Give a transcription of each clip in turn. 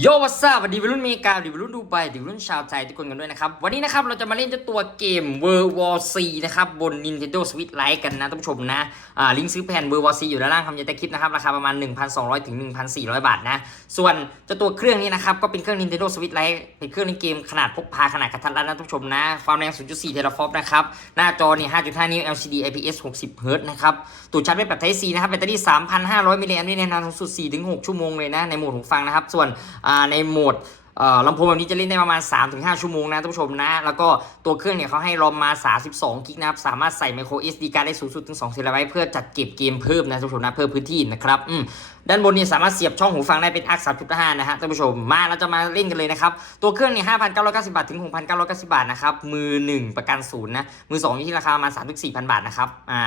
โยวัสดีวันดีวัยรุ่นเมกาวัสดีวัยรุ่นดูไบวัยรุ่นชาวไทยทุกคนกันด้วยนะครับ วันนี้นะครับเราจะมาเล่นเจ้าตัวเกม World War C นะครับ บน Nintendo Switch Lite กันนะท่านผู้ชมนะอ่าลิงก์ซื้อแผ่น World War C อยู่ด้านล่างคำยันตะคลิปนะครับ ราคาประมาณ 1,200 ถึง 1,400 บาทนะ ส่วนเจ้าตัวเครื่องนี้นะครับ ก็เป็นเครื่อง Nintendo Switch Lite เป็นเครื่องเล่นเกมขนาดพกพาขนาดกระทัดรัดนะท่านผู้ชมนะ ความแรง 0.4 เทราฟอปนะครับหน้าจอเนี่ย5.5 นิ้ว LCD IPS 60เฮิรตนะครับตัวชาร์จเป็นแบบ Type C นะครับแบตเตอรี่3,500มิลลิแอมป์นี่แน่นอนสูงสุด4-6 ชั่วโมงเลยนะในโหมดหูฟังนะครับส่วนในโหมดลำโพงแบบนี้จะเล่นได้ประมาณ 3-5 ชั่วโมงนะท่านผู้ชมนะ แล้วก็ตัวเครื่องเนี่ยเขาให้รอมมา 32 กิกนะครับ สามารถใส่ micro SD card ได้สูงสุดถึง2เทราไบต์เพื่อจัดเก็บเกมเพิ่มนะท่านผู้ชมนะ เพิ่มพื้นที่นะครับด้านบนเนี่ยสามารถเสียบช่องหูฟังได้เป็น ARC 3.5นะฮะท่านผู้ชมมาเราจะมาเล่นกันเลยนะครับ ตัวเครื่องเนี่ย5,990บาทถึง6,990บาทนะครับ มือ1ประกันศูนย์นะ มือ2อยู่ที่ราคาประมาณ3-4,000บาทนะครับ อ่า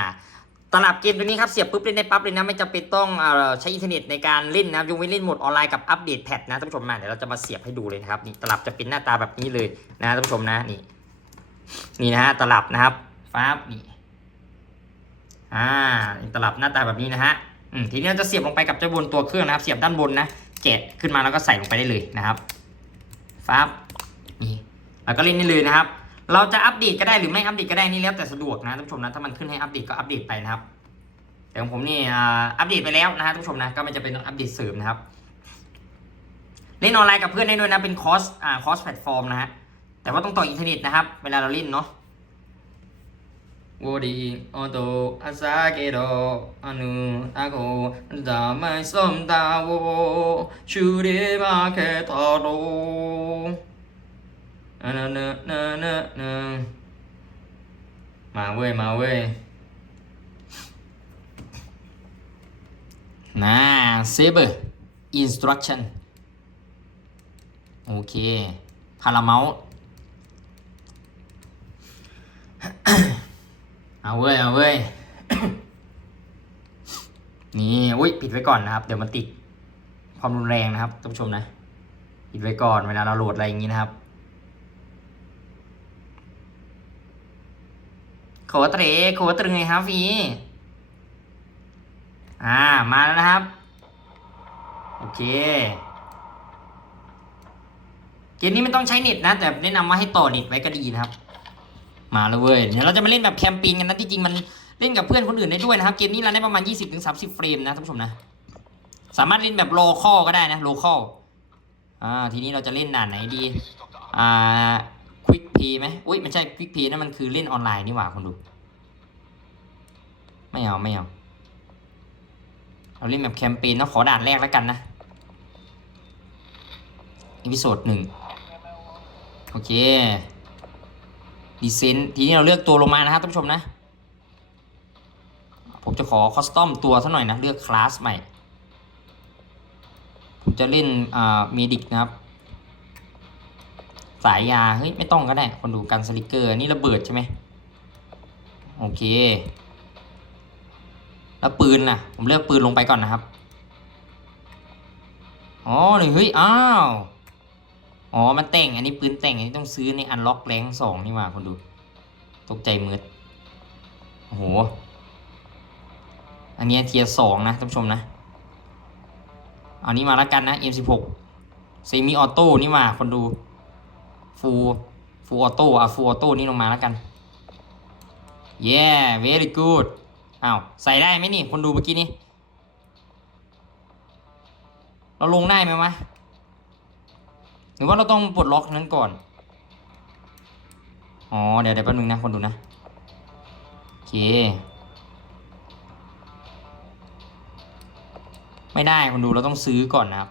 ตลับเกมตัวนี้ครับเสียบปุ๊บเล่นได้ปั๊บเลยนะไม่จำเป็นต้องเออใช้อินเทอร์เน็ตในการเล่นนะยกเว้นเล่นโหมดออนไลน์กับอัปเดตแพทนะท่านผู้ชมมาเดี๋ยวเราจะมาเสียบให้ดูเลยนะครับนี่ตลับจะเป็นหน้าตาแบบนี้เลยนะท่านผู้ชมนะนี่นี่นะฮะตลับนะครับฟ้าบนี่อ่าตลับหน้าตาแบบนี้นะฮะทีนี้เราจะเสียบลงไปกับเจ้าบนตัวเครื่องนะครับ เสียบด้านบนนะแกะขึ้นมาแล้วก็ใส่ลงไปได้เลยนะครับฟ้าบนี่แล้วก็เล่นได้เลยนะครับเราจะอัปเดตก็ได้หรือไม่อัปเดตก็ได้นี่แล้วแต่สะดวกนะท่านผู้ชมนะถ้ามันขึ้นให้อัปเดตก็อัปเดตไปนะครับ แต่ของผมนี่อัปเดตไปแล้วนะฮะท่านผู้ชมนะก็ไม่จะเป็นอัปเดตเสริมนะครับเล่นออนไลน์กับเพื่อนได้ด้วยนะเป็นคอสอ่าคอสแพลตฟอร์มนะฮะแต่ว่าต้องต่ออินเทอร์เน็ตนะครับ เวลาเราเล่นเนาะโวดีออโตอาซาเกโดอานุอาโกดาไมซอมดาโวชูเดมาเคทาโรนนะนะนะนะนะมาเว้ย มาเว้ย นะ saber instruction โอเคพาราเมาส์เอาเว้ย เอาเว้ย นี่อุ้ยปิดไว้ก่อนนะครับ เดี๋ยวมันติดความรุนแรงนะครับท่านผู้ชมนะ ปิดไว้ก่อนเวลาเราโหลดอะไรอย่างนี้นะครับโคตรเตรโคตรึงไงครับฟี อ่า มาแล้วนะครับ โอเค เกมนี้ไม่ต้องใช้เน็ตนะ แต่แนะนำว่าให้ต่อเน็ตไว้ก็ดีนะครับ มาแล้วเว้ย เดี๋ยวเราจะมาเล่นแบบแคมปิ้งกันนะ ที่จริงมันเล่นกับเพื่อนคนอื่นได้ด้วยนะครับ เกมนี้เรันได้ประมาณ 20-30 เฟรมนะท่านผู้ชมนะ สามารถเล่นแบบโลคอลก็ได้นะโลคอลอ่า ทีนี้เราจะเล่นด่านไหนดี อ่าควิกพีไหมอุ้ยไม่ใช่ควิกพีนั่นมันคือเล่นออนไลน์นี่หว่าคนดู ไม่เอา ไม่เอา เราเล่นแบบแคมเปญต้องขอด่านแรกแล้วกันนะอีพิโซดหนึ่งโอเคดีเซนทีนี้เราเลือกตัวลงมานะครับท่านผู้ชมนะ ผมจะขอคอสตอมตัวสักหน่อยนะ เลือกคลาสใหม่ ผมจะเล่นอ่าเมดิกนะครับ สายยา เฮ้ย ไม่ต้องก็ได้ คนดูกันสลิกเกอร์ นี่ระเบิดใช่ไหมโอเค แล้วปืนล่ะผมเลือกปืนลงไปก่อนนะครับ อ๋อหนึ่เฮ้ย อ้าว อ๋อ มันแต่ง อันนี้ปืนแต่ง อันนี้ต้องซื้อในอันล็อกแรงสองนี่ว่าคนดู ตกใจมืดโอ้โห อันนี้เทียสองนะท่านผู้ชมนะอานี้มาแล้วกันนะ M16 เซมิออโต้นี่ว่าคนดู ฟูฟูออโต้อะฟูออโต้นี่ลงมาแล้วกัน yeah very good อ้าวใส่ได้ไหมนี่ คนดูเมื่อกี้นี้ เราลงได้ไหมวะหรือว่าเราต้องปลดล็อกนั้นก่อน อ๋อ เดี๋ยวเดี๋ยวแป๊บนึงนะคนดูนะ โอเค ไม่ได้คนดูเราต้องซื้อก่อนนะครับ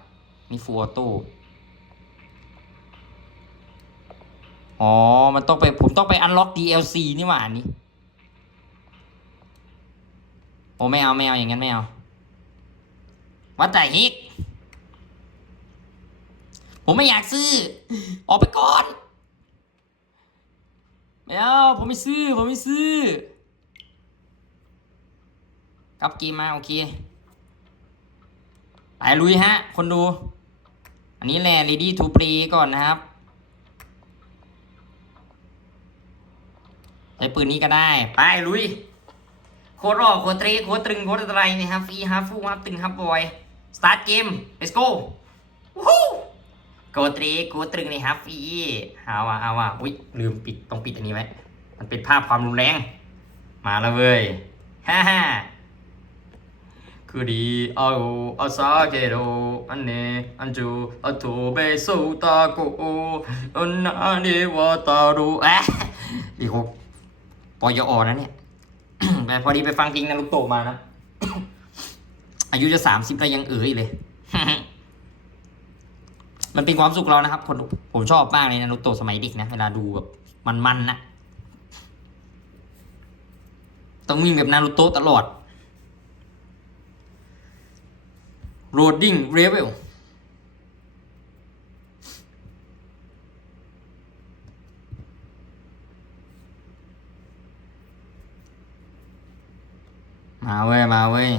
นี่ฟูออโต้อ๋อ มันต้องไป ผมต้องไปอันล็อก DLC นี่หว่าอันนี้ โอ้ไม่เอาไม่เอาอย่างนั้นไม่เอาวัดแต่ฮิก ผมไม่อยากซื้อ ออกไปก่อน ไม่เอาผมไม่ซื้อ ผมไม่ซื้อกลับกมมาโอเคไปลุยฮะ คนดู อันนี้แหละ ready to play ก่อนนะครับใช้ปืนนี้ก็ได้ ไปลุย คตรอโคตรเตรโคตรึงโคตรอะไรนี่ครับฟรีฮาฟูฮาตึงครับบอยสตาร์ทเกม let's go วู้โกตรีกูตรึงในฮัฟฟี่เอาว่ะเอาว่ะอุ้ยลืมปิดต้องปิดอันนี้ไว้มันเป็นภาพความรุนแรง มาแล้วเว้ยฮ่าฮ่าคือดีเอาเอาซาเกโรอันเนอันจูอัตูเบสุตาโกอันนาเนวาตารูเอ๊ะดีโคปอยอนะเนี่ย แต่พอดีไปฟังเพลงนารุโตะมานะ อายุจะสามสิบแล้วยังเอ๋ยเลยมันเป็นความสุขเรานะครับ คนผมชอบมากเลยนารุโตะสมัยเด็กนะเวลาดูแบบมันๆนะต้องวิ่งแบบนารูโตะตลอด Loading Level มาเว้ย มาเว้ย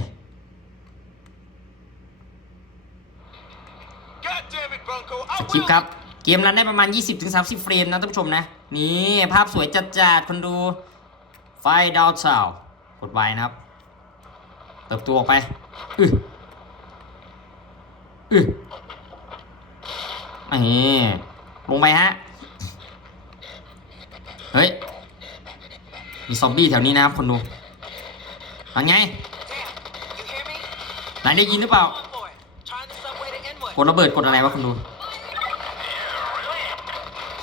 God damn it, Bunko! I สคริป will ต์ครับ เกมรันได้ประมาณ 20-30 เฟรมนะท่านผู้ชมนะ นี่ ภาพสวยจัดๆคนดู ไฟดาวเสากดไว้นะครับ เติบตัวออกไปอืออือนี่ลงไปฮะ เฮ้ย มีซอมบี้แถวนี้นะครับคนดู อันไง Damn, you hear me? นายได้ยินหรือเปล่า Go for it. Trying the subway to Inwood. กดระเบิดกดอะไรวะคนดู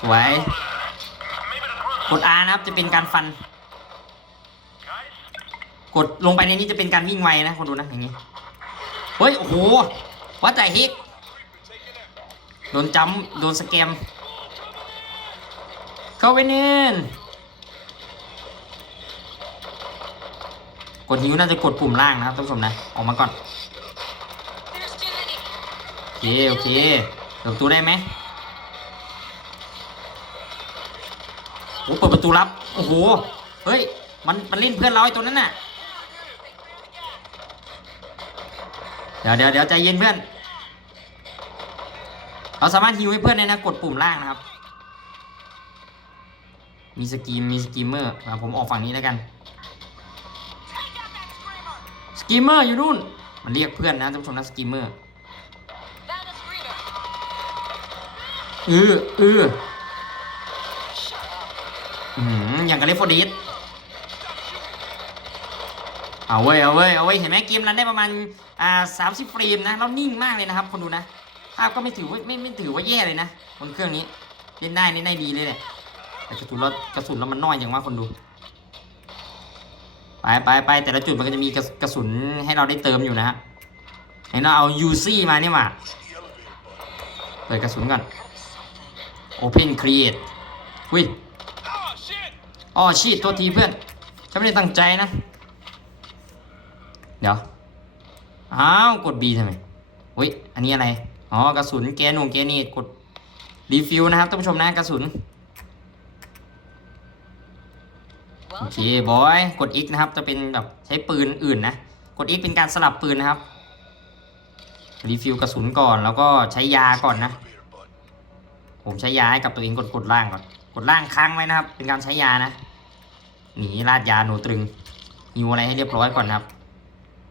สวยกด R นะครับ จะเป็นการฟัน กดลงไปในนี้จะเป็นการวิ่งไวนะคนดูนะอย่างนี้ เฮ้ย โอ้โหวัดแต่ฮิกโดนจัมป์โดนสแกม เข้าไปเน่น ดหิวน่าจะกดปุ่มล่างนะครับท่านผู้ชมนะ ออกมาก่อน โอเค โอเคเปิดประตูได้ไหมโอ้เปิดประตูรับ โอ้โห เฮ้ย มัน มันเล่นเพื่อนเราไอ้ตัวนั้นน่ะ เดี๋ยวเดี๋ยวเดี๋ยวใจเย็นเพื่อน เราสามารถฮิวให้เพื่อนได้นะ กดปุ่มล่างนะครับ มีสกีม มีสกีมเมอร์ผมออกฝั่งนี้แล้วกัน สกีมเมอร์อยู่นู่น มันเรียกเพื่อนนะท่านผู้ชมนะสกีมเมอร์เออเอออืมอย่างกับเลฟฟอดิสเอาเว้ยเอาเว้ยเอาเว้ยเห็นไหมเกมนั้นได้ประมาณอ่าสามสิบเฟรมนะแล้วนิ่งมากเลยนะครับคนดูนะภาพก็ไม่ถือว่าไม่ไม่ถือว่าแย่เลยนะบนเครื่องนี้เล่นได้เล่นได้ดีเลยแหละแต่กระสุนเรากระสุนเรามันน้อยอย่างว่าคนดู ไปไปไปแต่ละจุดมันก็จะมีกระสุนให้เราได้เติมอยู่นะฮะเห็นเราเอายูซี่มานี่หว่าเปิดกระสุนก่อน Open Create อุ้ยอ๋อชีตตัวทีเพื่อน ฉันไม่ได้ตั้งใจนะ เดี๋ยว อ้าว กด B ทำไมอุ้ย อันนี้อะไร อ๋อกระสุนแกนงแกนี่กดรีฟิวนะครับท่านผู้ชมนะกระสุน โอเคบอยกด X นะครับ จะเป็นแบบใช้ปืนอื่นนะ กด X เป็นการสลับปืนนะครับ รีฟิวกระสุนก่อนแล้วก็ใช้ยาก่อนนะ ผมใช้ยาให้กับตัวเองกดกดล่างก่อน กดล่างค้างไว้นะครับ เป็นการใช้ยานะ หนีราดยาโนตรึงฮิวอะไรให้เรียบร้อยก่อนนะครับ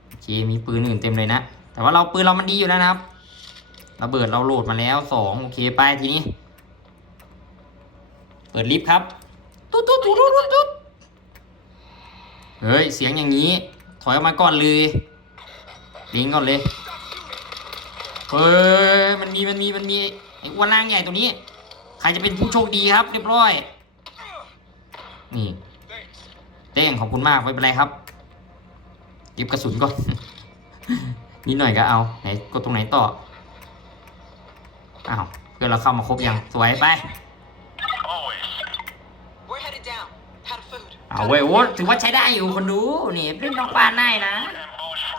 โอเคมีปืนอื่นเต็มเลยนะ แต่ว่าเราปืนเรามันดีอยู่แล้วนะครับ ระเบิดเราโหลดมาแล้วสองโอเคไปทีนี้ เปิดลิฟต์ครับตุ๊ดตุ๊ดตุ๊ดตุ๊ดตุ๊ด เฮ้ย เสียงอย่างนี้ ถอยออกมาก่อนเลยลิงก่อนเลยเฮ้ยมันมีมันมีมันมีไอ้อ้วนร่างใหญ่ตัวนี้ ใครจะเป็นผู้โชคดีครับ เรียบร้อย นี่เต้งขอบคุณมากไม่เป็นไรครับเก็บกระสุนก่อนนิดหน่อยก็เอาไหนกดตรงไหนต่ออ้าวเพื่อนเราเข้ามาครบยังสวยไป เอาเว้ยโอ้ถือว่าใช้ได้อยู่คนดูนี่เล่นน้องปลาได้นะ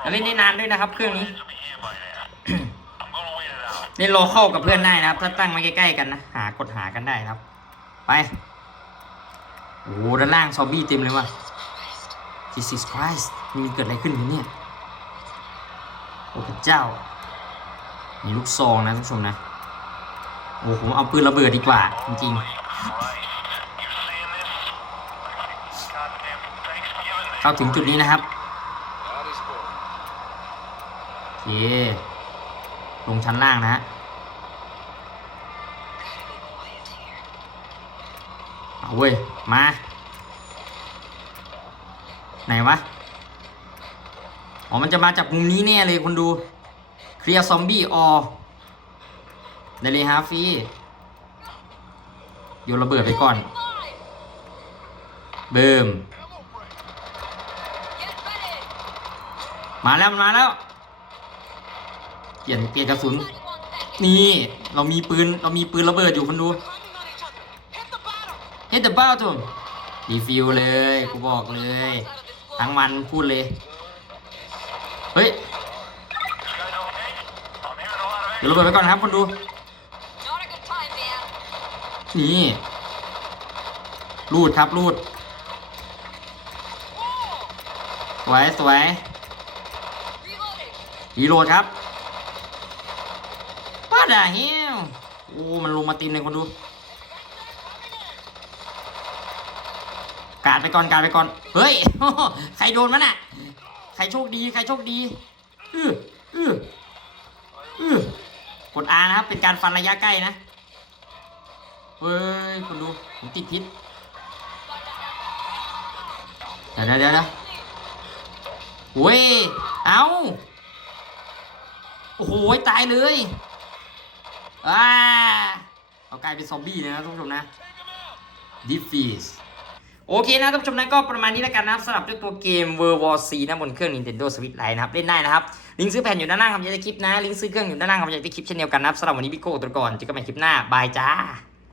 แล้วเล่นได้นานด้วยนะครับ เครื่องนี้เล่นโลเข้ากับเพื่อนได้นะครับ ถ้าตั้งไว้ใกล้ๆกันนะหากดหากันได้นะครับ ไปโอ้โหด้านล่างซอมบี้เต็มเลยว่ะ Jesus Christ นี่มันเกิดอะไรขึ้นเนี่ยโอ้พระเจ้ามีลูกซองนะท่านผู้ชมนะโอ้ผมเอาปืนระเบิดดีกว่า จริงๆ เข้าถึงจุดนี้นะครับเคลงชั้นล่างนะฮะเอาเว้ย มา ไหนวะ อ๋อ มันจะมาจากมุมนี้แน่เลยคุณดู เคลียร์ซอมบี้ออได้เลยฮาฟีโยระเบิดไปก่อน เบิ่ม มาแล้วมันมาแล้ว เปลี่ยนเปลี่ยนกระสุน นี่เรามีปืนเรามีปืนระเบิดอยู่คุณดู hit the bottom. เฮดเดอะบ้าตุมรีฟิลเลยกูบอกเลย ทั้งวันพูดเลย เฮ้ยเดี๋ยวระเบิดไปก่อนครับคนดู นี่รูดครับรูด สวยสวย รีโหลดครับป้าด่าเฮียวโอ้ มันลงมาตีมเลยคนดู กาดไปก่อนกาดไปก่อน เฮ้ย ใครโดนมันอะ ใครโชคดี ใครโชคดี อืออืออือกด R นะครับ เป็นการฟันระยะใกล้นะ เฮ้ยคุณดูผมติดพิษ เดี๋ยวเดี๋ยวเดี๋ยวเว้ย เอา อ้โหตายเลยอ่าเอากลายเป็นซอมบี้เลยนะท่านผู้ชมนะดิฟฟิสโอเคนะท่านผู้ชมนะก็ประมาณนี้แล้วกันนะครับสำหรับเจ้าตัวเกม World War C นะบนเครื่อง Nintendo Switch Lite นะครับ เล่นได้นะครับ ลิงก์ซื้อแผ่นอยู่ด้านล่างคำยันในคลิปนะ ลิงก์ซื้อเครื่องอยู่ด้านล่างคำยันในคลิปเช่นเดียวกันนะครับสำหรับวันนี้พี่โก้ตัวก่อนเจอกันใหม่คลิปหน้า บายจ้า